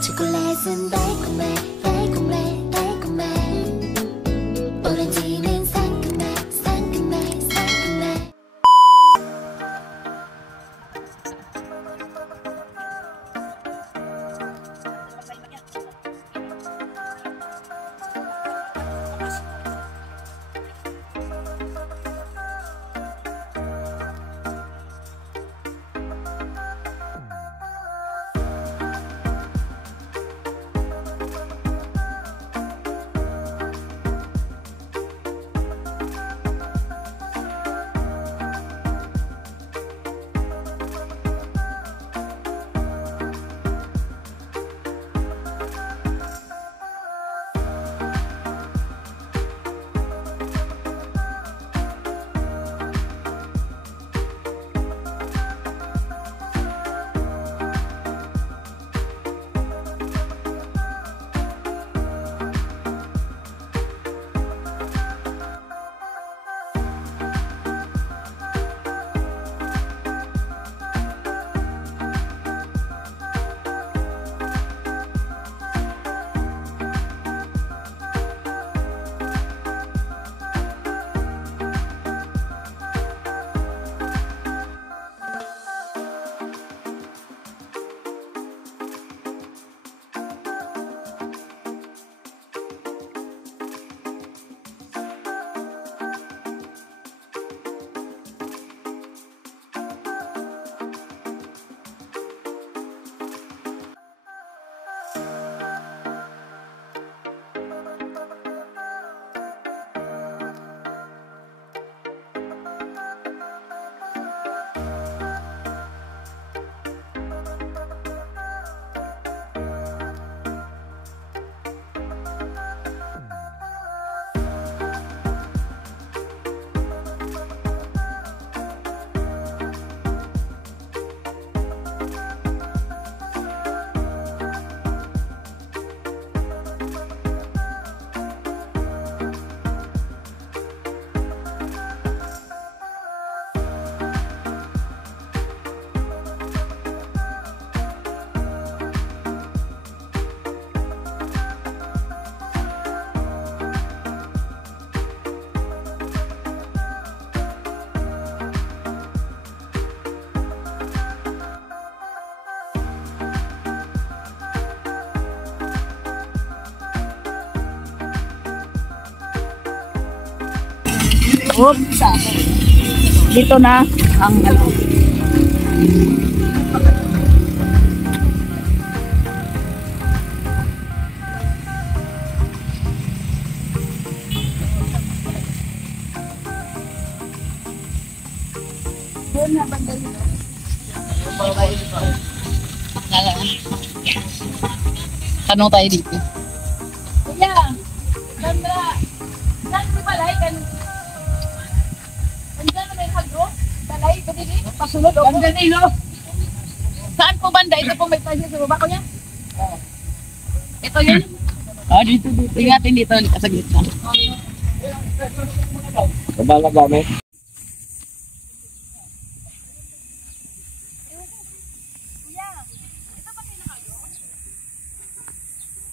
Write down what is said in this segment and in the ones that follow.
초콜릿은 달콤해 달콤해 달콤해 오렌지는 상큼해 상큼해 상큼해. Oops. Dito na ang ano. Doon na banda dito. Tanong tayo dito. Kuya, Sandra, saan si Balay kan? Andiyan na may hagro? Balay, kadili? Pasunod ako. Ang ganilo. Saan po banda? Ito po may tayo sa baba ko niya? Ito yun? Ah, dito. Ingatin dito sa gitna. Kabala gamit.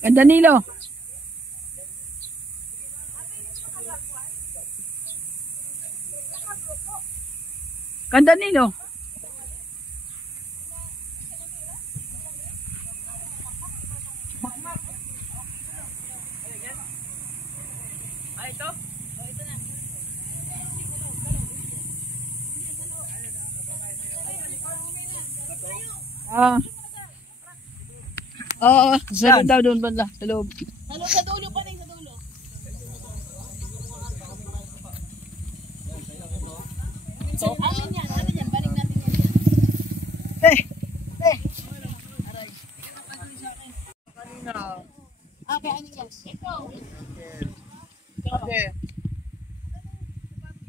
Ang Danilo. Kan Danilo. Oo, sa loob daw doon banda, sa loob. Sa dulo pa rin, sa dulo. Alin yan, balik natin yan. Okay, ano yan?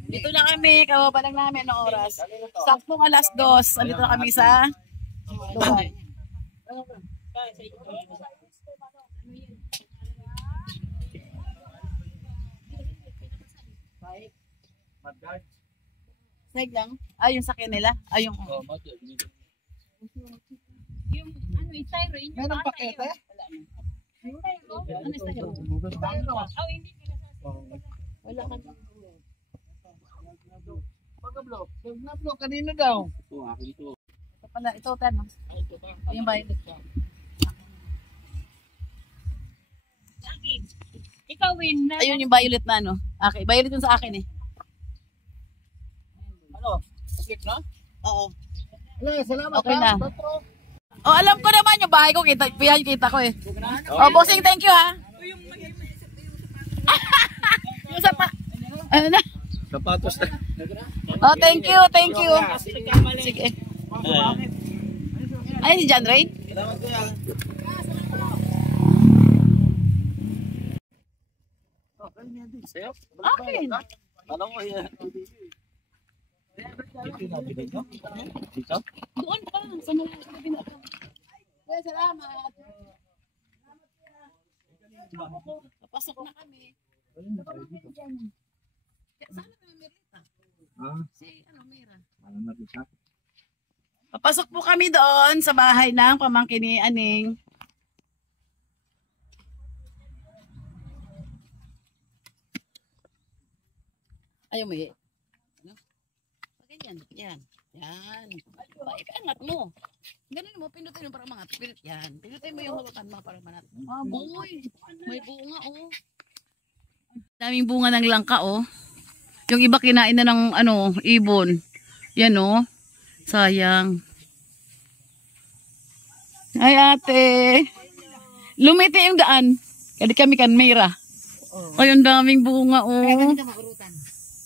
Dito na kami, kababa lang namin ng oras. Saktong 2:00, andito na kami sa lugar. Snag lang? Ah, yung sakyan nila? Ah, yung... Oh, Yung ano may styro. Meron pakete? Ano styro? Oh, hindi. Wala ka. Pagka-block. Na-block kanina daw. Ito pala, ito, Tan. Yung violet ko. Ikaw, Win. Ayun yung violet na ano. Okay, violet yun sa akin eh. Ano? Skip na? Oo. Wala, salamat. Okay ha? na. Totoo. Oh, alam ko naman yung bahay ko, kita ko eh. Oh, bossing, thank you ha. Yung sapa. Ano na? Sapatos na. Oh, thank you, thank you. Sige. Ay, si John Ray? Salamat kuya. Sa'yo? Okay. Alam mo yan. Ito yung nabili nyo? Dito? Doon pa, sa mga pinaka. Kaya salamat. Papasok na kami. Sana na Merita. Si Mira. Papasok po kami doon sa bahay ng pamangkin ni Aning. Ayaw mo eh. Ano? Ganyan. Yan. Yan. Ikangat mo. Ganun mo. Pindutin mo para mga pilit. Yan. Pindutin mo yung hawakan mo para manat. Ah, boy. May bunga oh. Daming bunga ng langka oh. Yung iba kinain na ng ano, ibon. Yan oh. Sayang. Ay ate. Lumiti yung daan. Kadi kami kan Mira. Ay, ang daming bunga oh.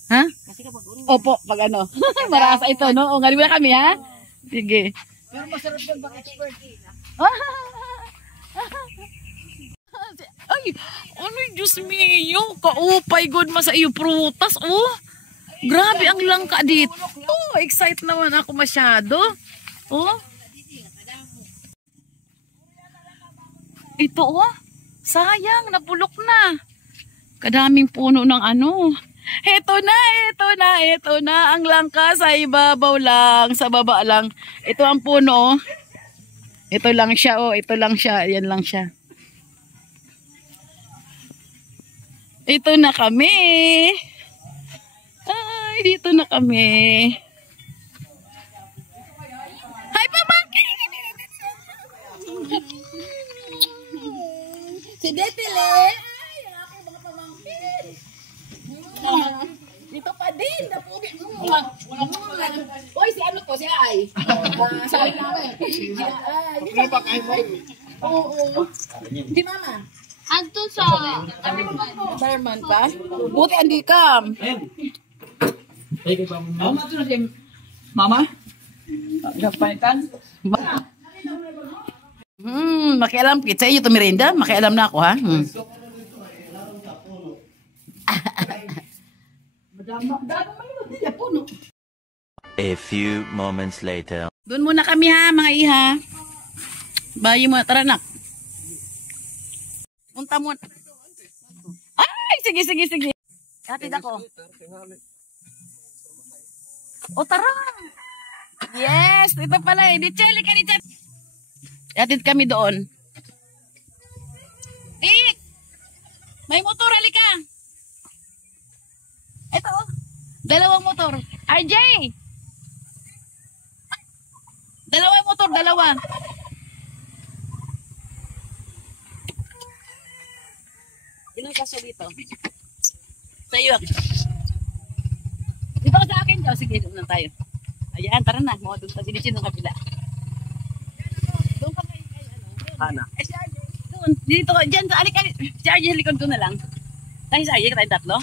Ha? Opo, pag ano. Marasa ito, no? O, ngaliwa kami, ha? Sige. Pero masarap yan bang expert? Ay, ano yung Diyos mio? Kaupay good ma sa iyo prutas, oh. Grabe ang langka dito. Oh, excited naman ako masyado. Oh. Ito, oh. Sayang, napulok na. Kadaming puno ng ano. Ito na ang langka sa ibabaw lang, sa baba lang. Ito ang puno. Ito lang siya, oh, ito lang siya, yan lang siya. Ito na kami. Ay, dito na kami. Hi, pamangkin! Si Detile. Ay, ang aking mga pamangkin. Dito pa din. Uy, si ano to? Si Ay. Sabi namin. Si Ay. Ano ba kayo mo? Oo. Si Mama. Anto sa... Barman ka? Buti andi ka. Mama? Gapanitan? Makialam kita. Iyo to merinda. Makialam na ako ha. A few moments later. Doon muna kami ha, mga iha. Bayi mo, tara nak. Punta mo. Ay, sige. Hatid ako. O, tara. Yes, ito pala eh. Dicheli ka, Dicheli. Hatid kami doon. Tik! May motor, halika. Ito, oh. Dalawang motor. RJ! Dalawang motor, dalawa. Ilang kaso dito? Sa iyo. Dito ka sa akin. O, sige, doon lang tayo. Ayan, tara na. Mga doon sa sinichin ng kabila. Doon ka kay ano? Hana. Si RJ. Doon. Dito ka. Diyan. Si RJ, likod ko na lang. Tayo si RJ, katayong tatlo?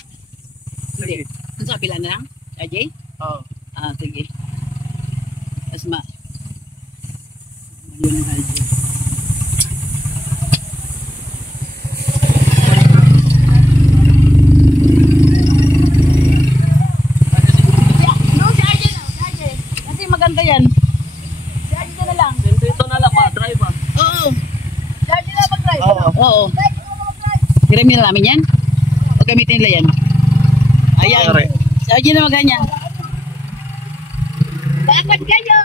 Hindi. Doon sa kabila na lang? RJ? Oo. Ah, sige. Tapos yun ang RJ. Maganda yan. Charge ka na lang. Dito na lang pa, drive ah. Oo. Charge na mag-drive. Oo. Kiramin na namin yan? O gamitin nila yan? Ayan. Charge na mag-ganyan. Lakad kayo!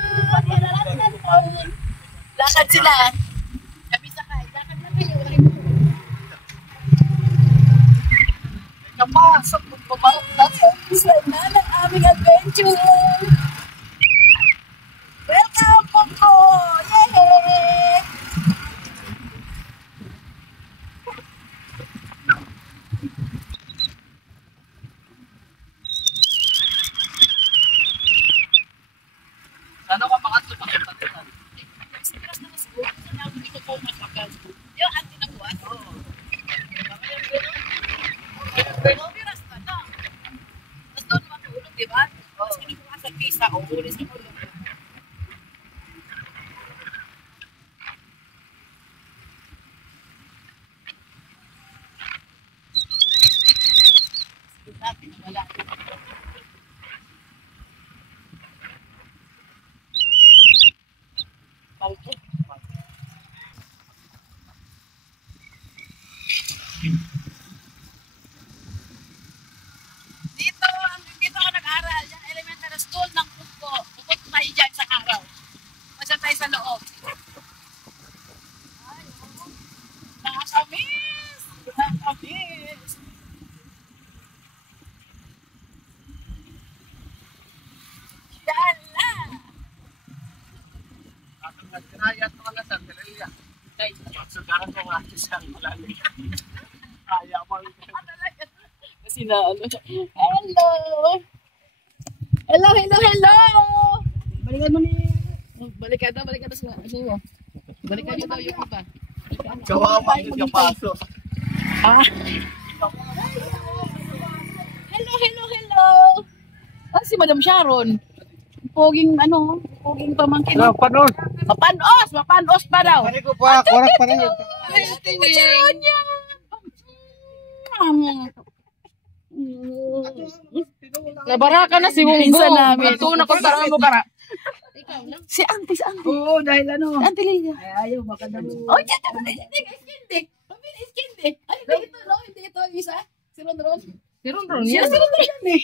Lakad sila. Pasok mo pa ba? Isa na ng aming adventure! Welcome po ko! Yay! Sana ka makatlo pagkakatitan. Yung anti na buwan? Oo. Pero miras ka na. Tapos doon makahulog, di ba? Tapos kinukuha sa pisa, o ulis sa hulog. Natin, wala. Palto. Dito ako nag-aral. Yung elementary school ng Pugo. Pupot tayo dyan sa araw. Masa tayo sa loob. Ay, oh. Nakakamiss! Nakakamiss! Yala! Atong nagkanayat mo na sa Tirelya. Ay, Sugaran ko nga sa malalim. Kaya mo. kasi na ano. Hello! Hello, hello, hello! Balikan mo ni... Balikan daw sa iyo. Balikan niyo daw yung iba. Kawawa yung kapaso. Ah! Hello, hello, hello! Ah, si Madam Sharon. Poging ano, poging pamangkin. Panon. Mapanos! Mapanos pa daw! Pare ko pa, korak pa rin. Ay, ate ni Sharon niya! Nabaraka na si Munggo. Pinsan namin. Ito na kung parang mo kara. Si Auntie, si Auntie. Oo, dahil ano. Si Auntie Lilia. Ay, ayaw, baka na mo. Oh, dyan naman. Hindi, iskindi. Pamili, iskindi. Ay, hindi ito, no? Hindi ito, isa. Si Ron Ron. Si Ron Ron. Siya, si Ron Ron yan eh.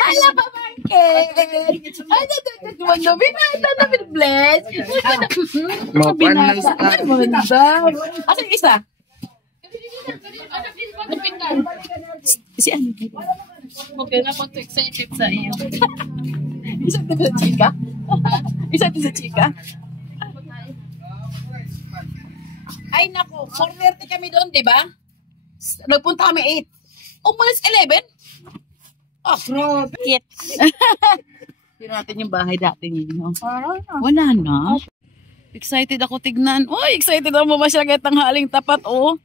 Hala, pamangkin. Ay, tuwag na binata na bless. Binata. Ay, maganda. Asa yung isa? Si ano? Okay na po to excited sa iyo. Isa to sa chika? Isa to sa chika? Ay nako, 4:30 kami doon, di ba? Nagpunta kami 8. Umalis 11? Oh, grabe. Tignan natin yung bahay dati ninyo. Wala na. Excited ako tignan. Oy, excited ako mamasyag at tanghaling tapat, oh.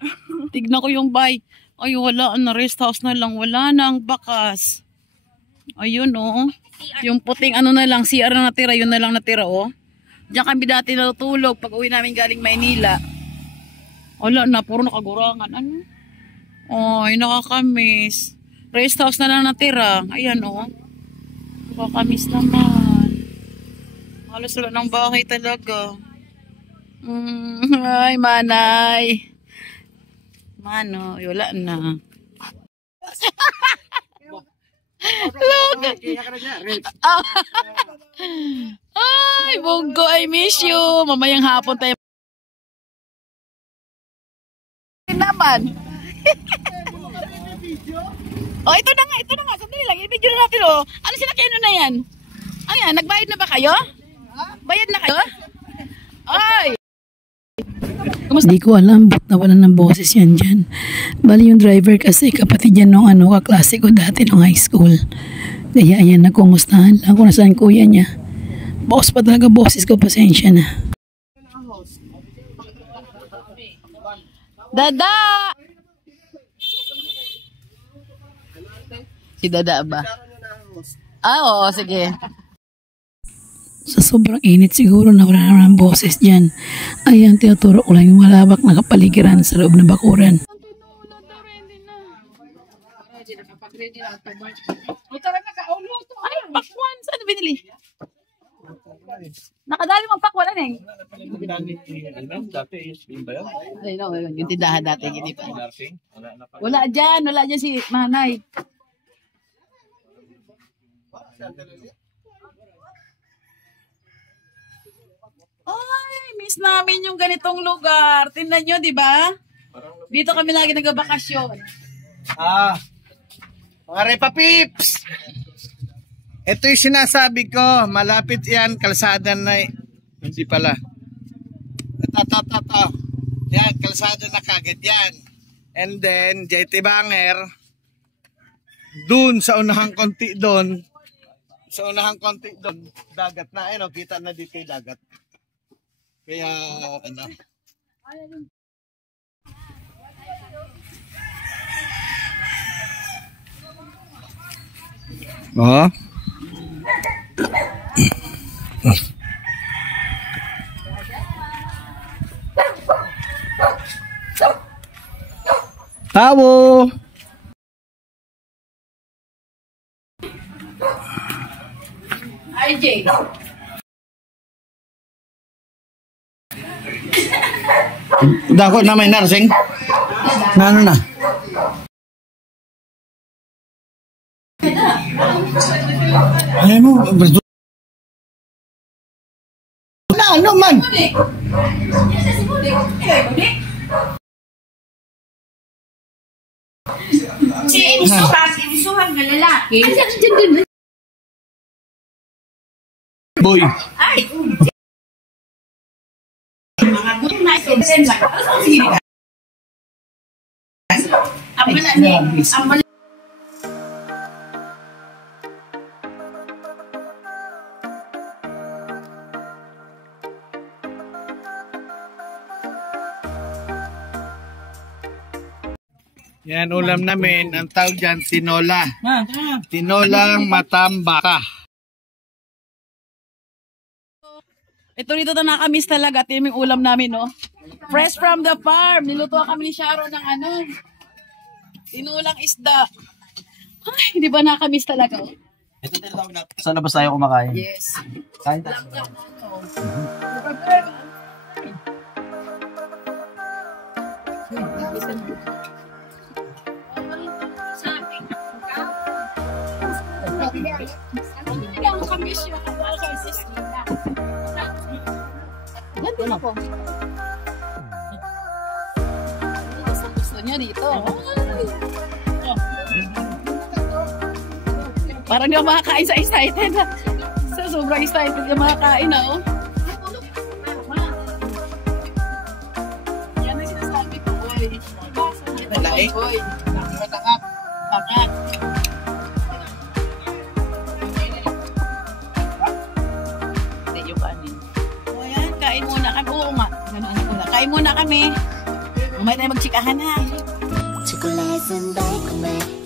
Tignan ko yung bahay. Ay, wala na, rest house na lang. Wala na ang bakas. Ayun, oh. Yung puting ano na lang, CR na natira, yun na lang natira, oh. Diyan kami dati natutulog pag uwi namin galing Maynila. Wala na, puro nakagurangan. Ano? Ay, nakakamiss. Rest house na lang natira. Ayan, oh. Nakakamiss naman. Halos wala ng bahay talaga. Ay, manay. Mano, wala na. Look. Ay, Munggo, I miss you. Mamayang hapon tayo. Naman. Oh, ito na nga. Sandali lang. I-video na natin, oh. Ano sinakyan na yan? Ayan, nagbayad na ba kayo? Bayad na kayo? Ay! Hindi ko alam ba't nawalan ng boses yan dyan. Bali yung driver kasi kapatid yan nung kaklase ko dati nung high school. Kaya ayan, nagkumustahan lang kung nasaan kuya niya. Boss pa talaga boses ko, pasensya na. Dada! Si Dada ba? Ah, oo, sige. Sa sobrang init siguro nawala naman ng boses dyan. Ayan, tinuturo ko lang yung malabak na kapaligiran sa loob ng bakuran. Ay, pakwan! Saan binili? Nakadali mong pakwan, ano eh? Ay, no, yung tindahan dati, hindi pa. Wala dyan si Manay. Ay, miss namin yung ganitong lugar. Tingnan nyo, di ba? Dito kami lagi nagbabakasyon. Mga Repa Pips! Ito yung sinasabi ko. Malapit yan. Kalsada na. Hindi pala. Ito. Yan. Kalsada na kagad yan. And then, JT Banger. Dun sa unahang konti doon. Dagat na. Ayun, kita na dito yung dagat. Kaya, ano. Oh. Tao. IJ. Dako na may nursing. Na ano na? Ay mo, na ano man? Si Inisuhan na lalaki. Boy. Ay! Mga good night. Sige ka. Ang bala ni. Ang bala. Yan ulam namin. Ang tawag dyan, tinola. Tinolang matambaka. Ito dito na nakamiss talaga. Ito yung ulam namin, no? Fresh from the farm. Niluto kami ni Sharon ng ano. Tinulang isda. Ay, di ba nakamiss talaga, oh? Ito tinatawag na. Saan na ba tayo kumakain? Yes. Kain tayo. Gusto niya dito. Parang di ako makakain sa excited. Sa sobrang excited yung makakain na, oh. Yan ang sinasabi ko, boy. Malaki? Boy. Matangat. Tangat. Hindi yung kanin. O yan, kain muna kami. Oo nga. Kain muna kami. Umay tayo magtsikahan, ha. 초콜릿은 달콤해